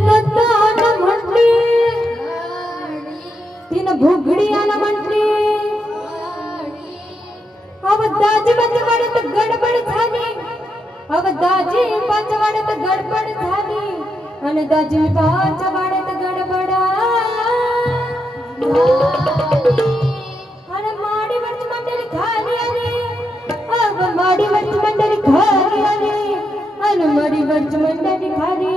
लतान म्हटली तिनं भुगडी आला म्हटली अव दाजी पंचवाड्यात गडबड झाली अव दाजी पंचवाड्यात गडबड झाली आणि दाजी पंचवाड्यात गडबड आणि माडीवरची मंडळी खाली आली अव माडीवरची मंडळी खाली आली आणि माडीवरची मंडळी खाली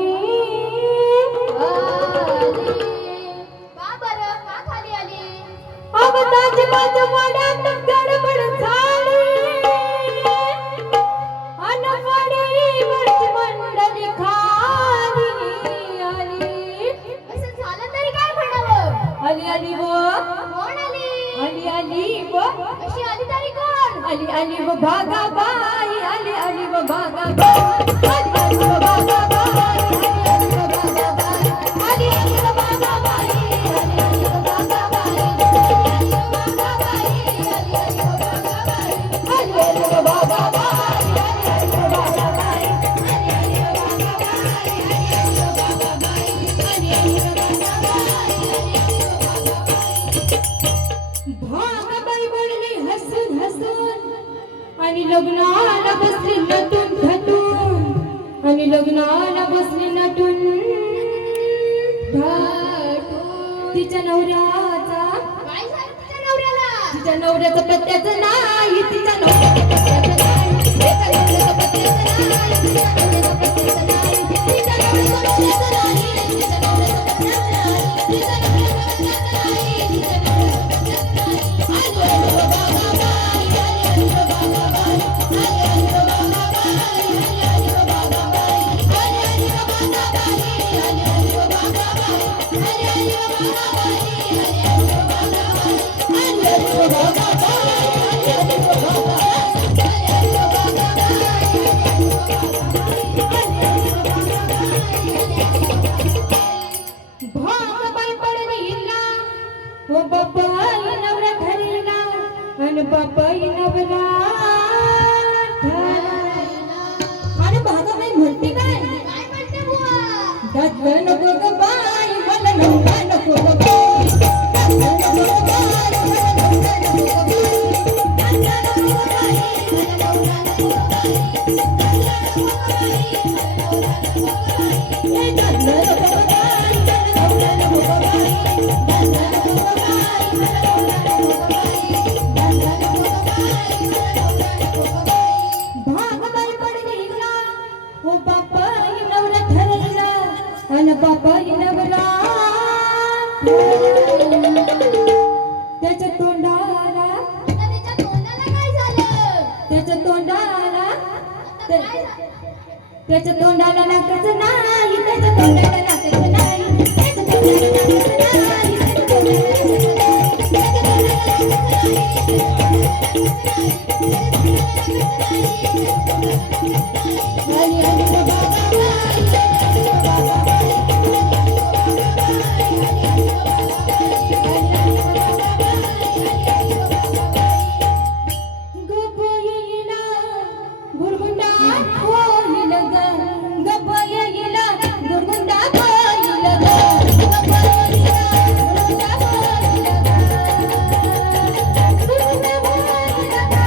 दाजी पंचवाड्यात गडबड झाली आणि माडीवरची मंडळी खाली आली असं झालं तरी काय म्हणावं आली आली व कोण आली आली आली व अशी आली तरी कोण आली आली व भागाबाई आली आली व भागाबाई आली आली व भागाबाई आली आली व भागाबाई आली आली व भागाबाई आली आली व भागाबाई भागाबाई बोलली हसून हसून आणि लग्नाला बसली नटून थटून आणि लग्नाला बसली नटून थटून तिच्या नवऱ्याचा काय झालं तिच्या नवऱ्याला तिच्या नवऱ्याचं पत्त्याचं नाही तिच्या नवऱ्याचं पत्त्याचं नाही तिच्या नवऱ्याचं पत्त्याचं नाही तिच्या नवऱ्याचं पत्त्याचं नाही तिच्या नवऱ्याचं पत्त्याचं नाही तिच्या नवऱ्याचं पत्त्याचं नाही तिच्या नवऱ्याचं पत्त्याचं नाही तिच्या नवऱ्याचं पत्त्याचं नाही आली आली व भागाबाई आली आली व भागाबाई आली आली व भागाबाई आली आली व भागाबाई आली आली व भागाबाई आली आली व भागाबाई आली आली व भागाबाई आली आली व भागाबाई आली आली व भागाबाई आली आली व भागाबाई आली आली व भागाबाई पडली हिला हो बापाई नवरा घरीला आणि बापाई नवरा आणि भागाबाई म्हणते काय काय म्हणते बुवा दात नको ग बाई मला नवरा नको ग बाई दात नको ग बाई मला नवरा नको ग बाई दात नको ग बाई मला नवरा नको ग बाई दात नको ग बाई मला नवरा नको ग बाई ए दात नको ग बाई मला नवरा नको ग बाई दात नको ग बाई मला नवरा नको ग बाई दात नको ग बाई मला नवरा नको ग बाई भागाबाई पडली हिला हो बापाई नवरा ठरला आणि बापाई नवरा त्याच्या तोंडाला आता तिच्या तोंडाला काय झालं त्याच्या तोंडाला आता काय झालं त्याच्या तोंडाला नाकाचं नाही त्याच्या तोंडाला नाकाचं नाही त्याच्या तोंडाला नाकाचं नाही त्याच्या तोंडाला नाकाचं नाही त्याच्या तोंडाला आली आली व भागाबाई आली आली व भागाबाई गबयीला गुरगुंडा होईल ग गबयीला गुरगुंडा होईल ग गबयीला गुरगुंडा होईल ग गुरगुंडा होईल ग गुरगुंडा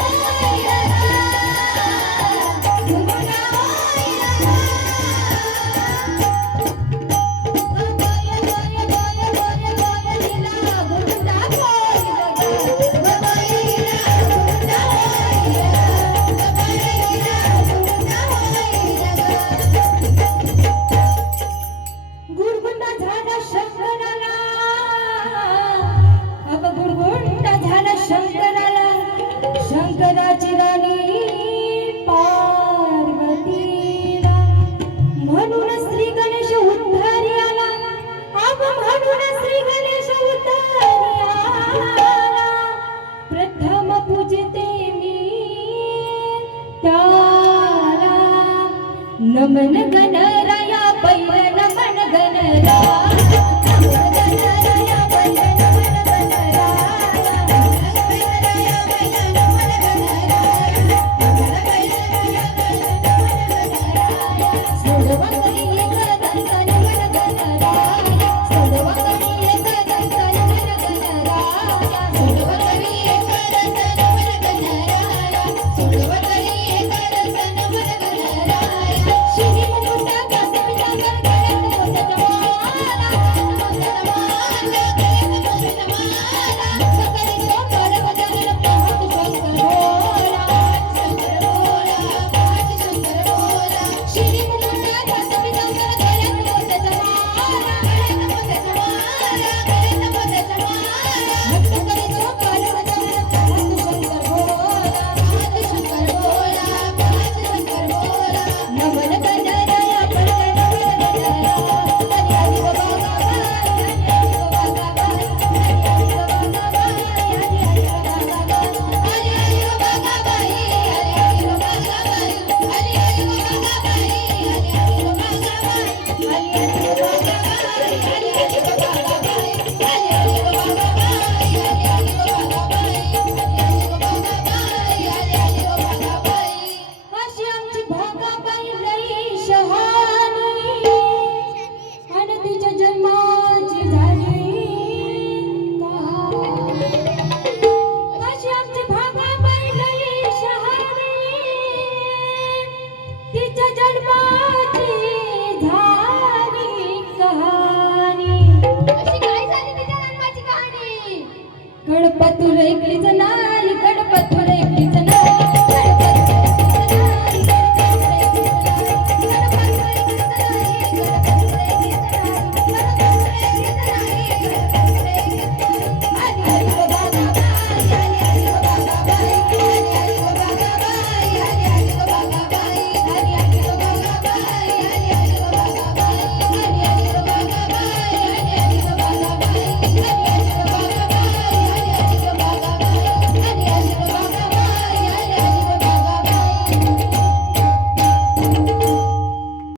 होईल ग गुरगुंडा नमन गणराया बैल नमन गणराया नमन गणराया बैल नमन गणराया नमन गणराया बैल नमन गणराया गणपती तुला एकलीच